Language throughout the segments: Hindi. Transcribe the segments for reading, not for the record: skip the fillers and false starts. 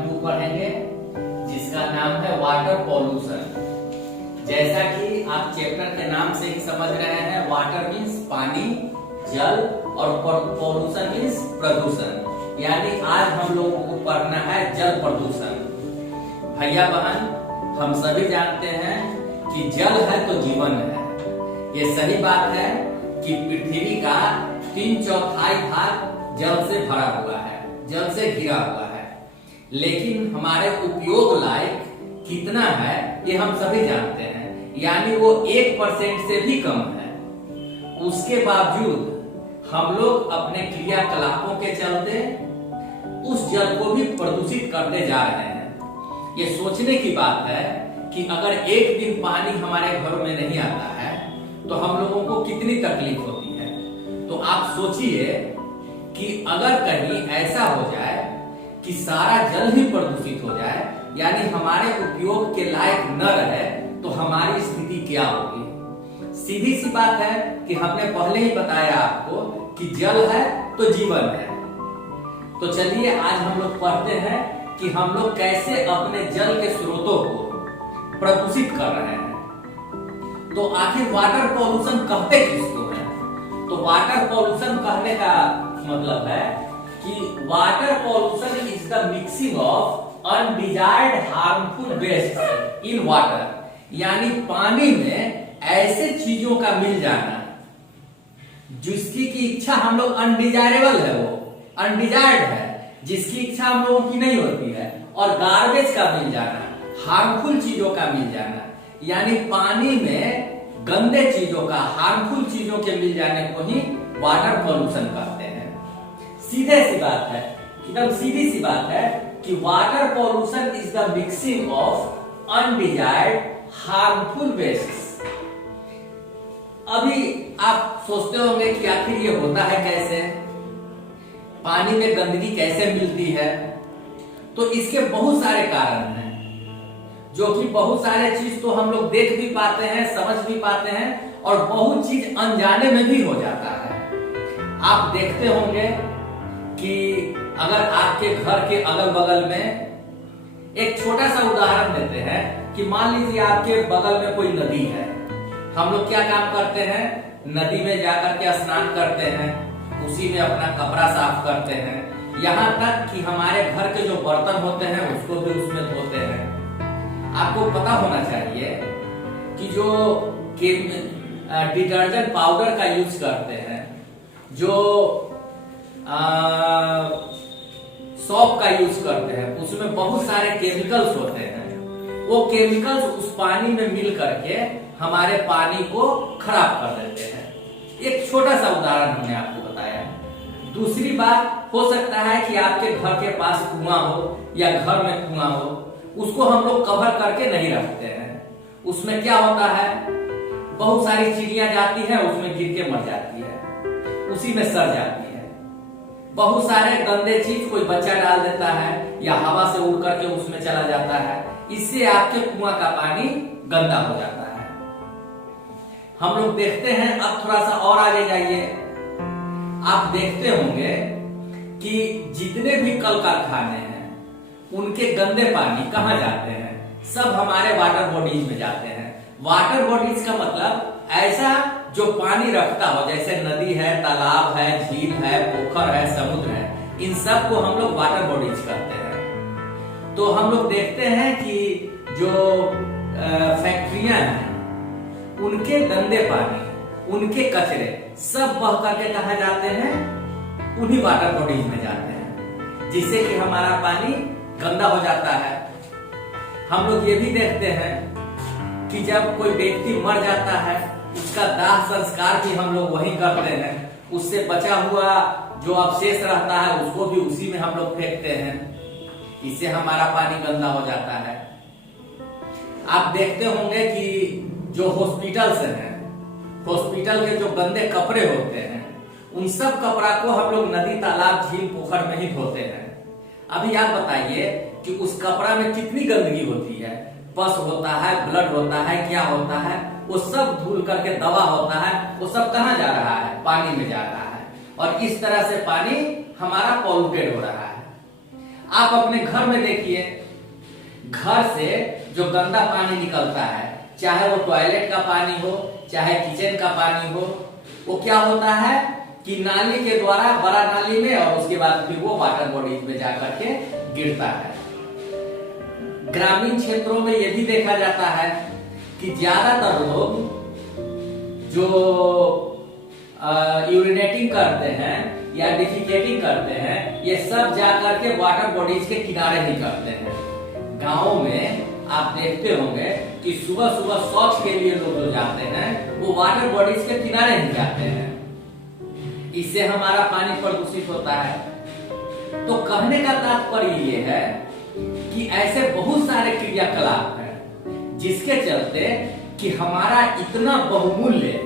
2 पढ़ेंगे जिसका नाम है वाटर पॉल्यूशन। जैसा कि आप चैप्टर के नाम से ही समझ रहे हैं, वाटर मीन्स पानी, जल, और पॉल्यूशन मीन्स प्रदूषण। यानी आज हम लोगों को पढ़ना है जल प्रदूषण। भैया बहन, हम सभी जानते हैं कि जल है तो जीवन है। ये सही बात है कि पृथ्वी का 3/4 भाग जल से भरा हुआ है, जल से घिरा हुआ है। लेकिन हमारे उपयोग लायक कितना है ये हम सभी जानते हैं, यानी वो 1% से भी कम है। उसके बावजूद हम लोग अपने क्रियाकलापों के चलते उस जल को भी प्रदूषित करते जा रहे हैं। ये सोचने की बात है कि अगर एक दिन पानी हमारे घरों में नहीं आता है तो हम लोगों को कितनी तकलीफ होती है। तो आप सोचिए कि अगर कहीं ऐसा हो जाए कि सारा जल ही प्रदूषित हो जाए, यानी हमारे उपयोग के लायक न रहे, तो हमारी स्थिति क्या होगी। सीधी सी बात है कि हमने पहले ही बताया आपको कि जल है तो जीवन है। तो चलिए आज हम लोग पढ़ते हैं कि हम लोग कैसे अपने जल के स्रोतों को प्रदूषित कर रहे हैं। तो आखिर वाटर पॉल्यूशन कहते किसको है? तो वाटर पॉल्यूशन कहने का मतलब है कि water pollution is the mixing of undesired harmful waste in water. यानी पानी में ऐसे चीजों का मिल जाना जिसकी की इच्छा हम लोग अनडिजायरेबल है, वो अनडिजायर्ड है, जिसकी इच्छा हम लोगों की नहीं होती है, और गार्बेज का मिल जाना, हार्मफुल चीजों का मिल जाना। यानी पानी में गंदे चीजों का, हार्मफुल चीजों के मिल जाने को ही वाटर पॉल्यूशन कहते हैं। सीधे सी बात है, एकदम सीधी सी बात है कि water pollution is the mixing of undesired harmful waste. अभी आप सोचते होंगे कि आखिर ये होता है कैसे, पानी में गंदगी कैसे मिलती है। तो इसके बहुत सारे कारण हैं, जो कि बहुत सारे चीज तो हम लोग देख भी पाते हैं, समझ भी पाते हैं, और बहुत चीज अनजाने में भी हो जाता है। आप देखते होंगे कि अगर आपके घर के अगल बगल में, एक छोटा सा उदाहरण देते हैं कि मान लीजिए आपके बगल में कोई नदी है। हम लोग क्या काम करते हैं, नदी में जाकर के स्नान करते हैं, उसी में अपना कपड़ा साफ करते हैं, यहाँ तक कि हमारे घर के जो बर्तन होते हैं उसको भी उसमें धोते हैं। आपको पता होना चाहिए कि जो डिटर्जेंट पाउडर का यूज करते हैं, जो सोप का यूज करते हैं, उसमें बहुत सारे केमिकल्स होते हैं। वो केमिकल्स उस पानी में मिल करके हमारे पानी को खराब कर देते हैं। एक छोटा सा उदाहरण हमने आपको बताया। दूसरी बात, हो सकता है कि आपके घर के पास कुआं हो या घर में कुआं हो, उसको हम लोग कवर करके नहीं रखते हैं। उसमें क्या होता है, बहुत सारी चिड़ियां जाती हैं, उसमें गिर के मर जाती है, उसी में सड़ जाती है। बहुत सारे गंदे चीज कोई बच्चा डाल देता है या हवा से उड़ करके उसमें चला जाता है, इससे आपके कुआं का पानी गंदा हो जाता है। हम लोग देखते हैं, अब थोड़ा सा और आगे जाइए, आप देखते होंगे कि जितने भी कल कारखाने हैं उनके गंदे पानी कहाँ जाते हैं, सब हमारे वाटर बॉडीज में जाते हैं। वाटर बॉडीज का मतलब ऐसा जो पानी रखता हो, जैसे नदी है, तालाब है, झील है, पोखर है, समुद्र है, इन सब को हम लोग वाटर बॉडीज कहते हैं। तो हम लोग देखते हैं कि जो फैक्ट्रियां हैं उनके गंदे पानी, उनके कचरे सब बह करके कहाँ जाते हैं, उन्हीं वाटर बॉडीज में जाते हैं, जिससे कि हमारा पानी गंदा हो जाता है। हम लोग ये भी देखते हैं कि जब कोई व्यक्ति मर जाता है, उसका दाह संस्कार भी हम लोग वहीं करते हैं। उससे बचा हुआ जो अवशेष रहता है उसको भी उसी में हम लोग फेंकते हैं, इससे हमारा पानी गंदा हो जाता है। आप देखते होंगे कि जो हॉस्पिटल्स हैं, हॉस्पिटल के जो गंदे कपड़े होते हैं, उन सब कपड़ा को हम लोग नदी, तालाब, झील, पोखर में ही धोते हैं। अभी आप बताइए कि उस कपड़ा में कितनी गंदगी होती है, पस होता है, ब्लड होता है, क्या होता है, वो सब धुल करके दवा होता है, वो सब कहाँ जा रहा है, पानी में जा रहा है, और इस तरह से पानी हमारा पॉल्यूटेड हो रहा है। आप अपने घर में देखिए, घर से जो गंदा पानी निकलता है, चाहे वो टॉयलेट का पानी हो, चाहे किचन का पानी हो, वो क्या होता है कि नाली के द्वारा बड़ा नाली में और उसके बाद फिर वो वाटर बॉडीज में जाकर के गिरता है। ग्रामीण क्षेत्रों में यह भी देखा जाता है कि ज्यादातर लोग जो यूरिनेटिंग करते हैं या डिफिकेटिंग करते हैं, ये सब जाकर के वाटर बॉडीज के किनारे ही करते हैं। गाँव में आप देखते होंगे कि सुबह सुबह शौच के लिए लोग जो जाते हैं वो वाटर बॉडीज के किनारे ही जाते हैं। इससे हमारा पानी प्रदूषित होता है। तो कहने का तात्पर्य ये है कि ऐसे बहुत सारे क्रियाकलाप हैं जिसके चलते कि हमारा इतना बहुमूल्य,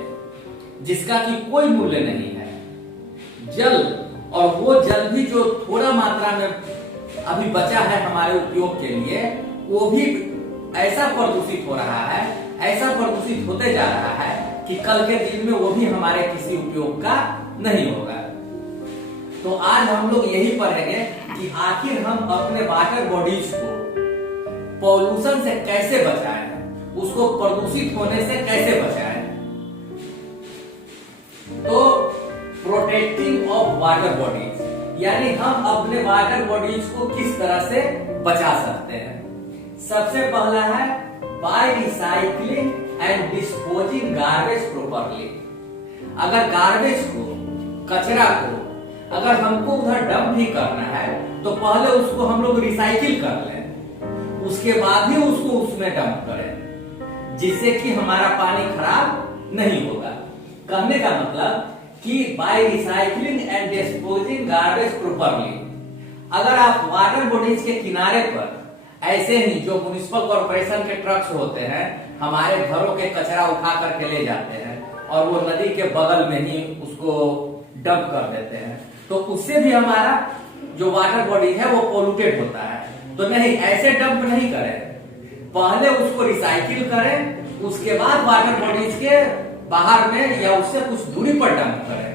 जिसका कि कोई मूल्य नहीं है, जल, और वो जल भी जो थोड़ा मात्रा में अभी बचा है हमारे उपयोग के लिए, वो भी ऐसा प्रदूषित हो रहा है, ऐसा प्रदूषित होते जा रहा है कि कल के दिन में वो भी हमारे किसी उपयोग का नहीं होगा। तो आज हम लोग यही पढ़ेंगे कि आखिर हम अपने वाटर बॉडीज को पॉल्यूशन से कैसे बचाएं, उसको प्रदूषित होने से कैसे बचाएं। तो प्रोटेक्टिंग ऑफ वाटर बॉडीज, यानी हम अपने वाटर बॉडीज को किस तरह से बचा सकते हैं। सबसे पहला है by recycling and disposing garbage properly. अगर गार्बेज को, कचरा को अगर हमको उधर डंप भी करना है तो पहले उसको हम लोग रिसाइकिल कर लें, उसके बाद ही उसको उसमें डंप करें, जिससे कि हमारा पानी खराब नहीं होगा। कहने का मतलब कि by recycling and disposing garbage properly, अगर आप वाटर बॉडीज के किनारे पर ऐसे ही जो म्युनिसिपल कॉर्पोरेशन के ट्रक्स होते हैं हमारे घरों के कचरा उठा करके ले जाते हैं और वो नदी के बगल में ही उसको डंप कर देते हैं, तो उससे भी हमारा जो वाटर बॉडी है वो पोल्यूटेड होता है। तो नहीं, ऐसे डंप नहीं करें, पहले उसको रिसाइकिल करें, उसके बाद वाटर बॉडीज के बाहर में या उससे कुछ दूरी पर डंप करें।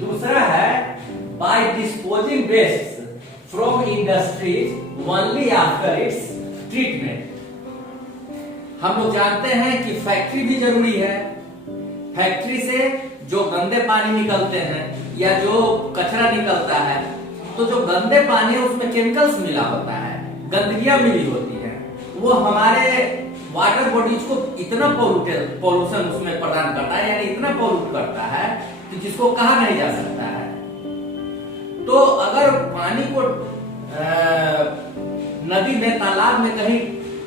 दूसरा है by disposing waste from industries only after its treatment. हम लोग जानते हैं कि फैक्ट्री भी जरूरी है। फैक्ट्री से जो गंदे पानी निकलते हैं या जो कचरा निकलता है, तो जो गंदे पानी है उसमें केमिकल्स मिला होता है, गंदगियां मिली होती है, वो हमारे वाटर बॉडीज को इतना पॉल्यूशन उसमें प्रदान करता है, यानी इतना पॉल्यूट करता है कि जिसको कहा नहीं जा सकता है। तो अगर पानी को नदी में, तालाब में कहीं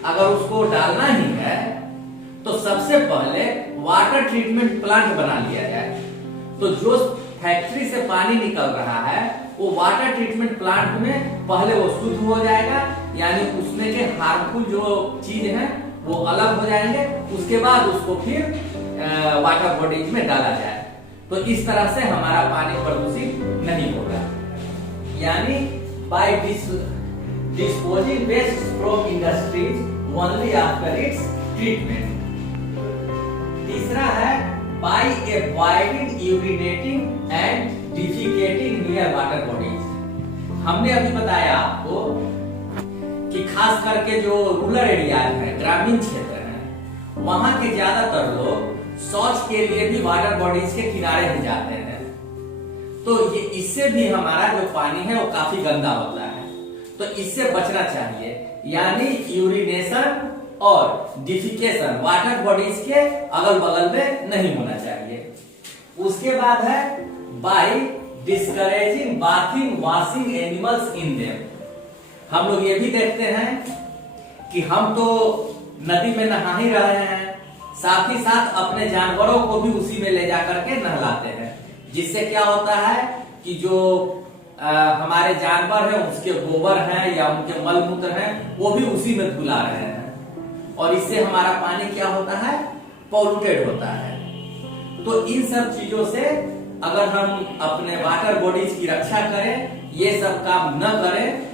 अगर उसको डालना ही है तो सबसे पहले वाटर ट्रीटमेंट प्लांट बना लिया जाए। तो जो फैक्ट्री से पानी निकल रहा है वो वाटर ट्रीटमेंट प्लांट में पहले वो शुद्ध हो जाएगा, यानी उसमें के हार्मफुल जो चीज है वो अलग हो जाएंगे, उसके बाद उसको फिर वाटर बॉडीज में डाला जाए। तो इस तरह से हमारा पानी प्रदूषित नहीं होगा, यानी by disposing waste from industries only after its treatment. तीसरा है by avoiding urinating and defecating near water bodies. हमने अभी बताया आपको कि खास करके जो रूरल एरियाज है, ग्रामीण क्षेत्र है, वहां के ज्यादातर लोग शौच के लिए भी वाटर बॉडीज के किनारे ही जाते हैं। तो ये इससे भी हमारा जो पानी है वो काफी गंदा होता है, तो इससे बचना चाहिए, यानी यूरिनेशन और डिफिकेशन वाटर बॉडीज के अगल बगल में नहीं होना चाहिए। उसके बाद है by discouraging bathing washing animals in them. हम लोग ये भी देखते हैं कि हम तो नदी में नहा ही रहे हैं, साथ ही साथ अपने जानवरों को भी उसी में ले जाकर के नहलाते हैं, जिससे क्या होता है कि जो हमारे जानवर हैं उसके गोबर हैं या उनके मल मूत्र हैं वो भी उसी में धुला रहे हैं, और इससे हमारा पानी क्या होता है, पॉल्यूटेड होता है। तो इन सब चीजों से अगर हम अपने वाटर बॉडीज की रक्षा करें, ये सब काम न करें,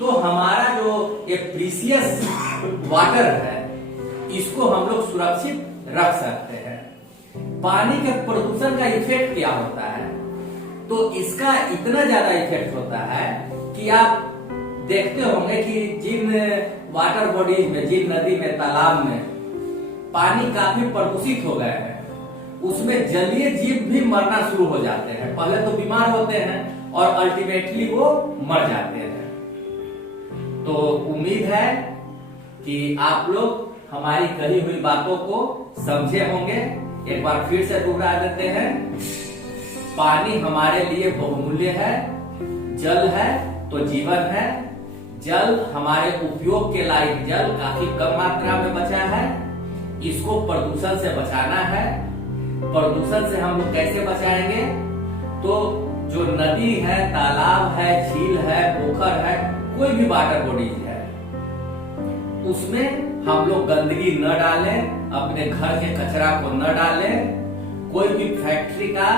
तो हमारा जो ये प्रीशियस वाटर है इसको हम लोग सुरक्षित रख सकते हैं। पानी के प्रदूषण का इफेक्ट क्या होता है, तो इसका इतना ज्यादा इफेक्ट होता है कि आप देखते होंगे कि जिन वाटर बॉडीज में, जिन नदी में, तालाब में पानी काफी प्रदूषित हो गए हैं, उसमें जलीय जीव भी मरना शुरू हो जाते हैं। पहले तो बीमार होते हैं और अल्टीमेटली वो मर जाते हैं। तो उम्मीद है कि आप लोग हमारी कही हुई बातों को समझे होंगे। एक बार फिर से दोहरा देते हैं, पानी हमारे लिए बहुमूल्य है, जल है तो जीवन है। जल हमारे उपयोग के लायक जल काफी कम मात्रा में बचा है, इसको प्रदूषण से बचाना है। प्रदूषण से हम लोग कैसे बचाएंगे? तो जो नदी है, तालाब है, झील है, पोखर है, कोई भी वाटर बॉडीज है, उसमें हम लोग गंदगी न डालें, अपने घर के कचरा को न डालें। कोई भी फैक्ट्री का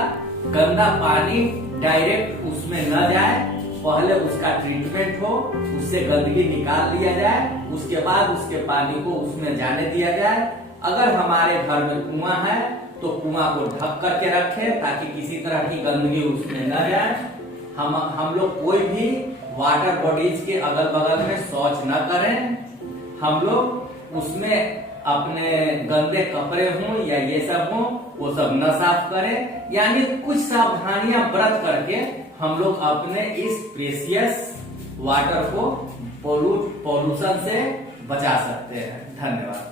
गंदा पानी डायरेक्ट उसमें न जाए, पहले उसका ट्रीटमेंट हो, उससे गंदगी निकाल लिया जाए, उसके बाद उसके पानी को उसमें जाने दिया जाए। अगर हमारे घर में कुआं है तो कुआं को ढक करके रखें ताकि किसी तरह की गंदगी उसमें न जाए। हम लोग कोई भी वाटर बॉडीज के अगल बगल में शौच न करें। हम लोग उसमें अपने गंदे कपड़े हों या ये सब हों, वो सब न साफ करें। यानी कुछ सावधानियां बरत करके हम लोग अपने इस प्रेशियस वाटर को पॉल्यूशन से बचा सकते हैं। धन्यवाद।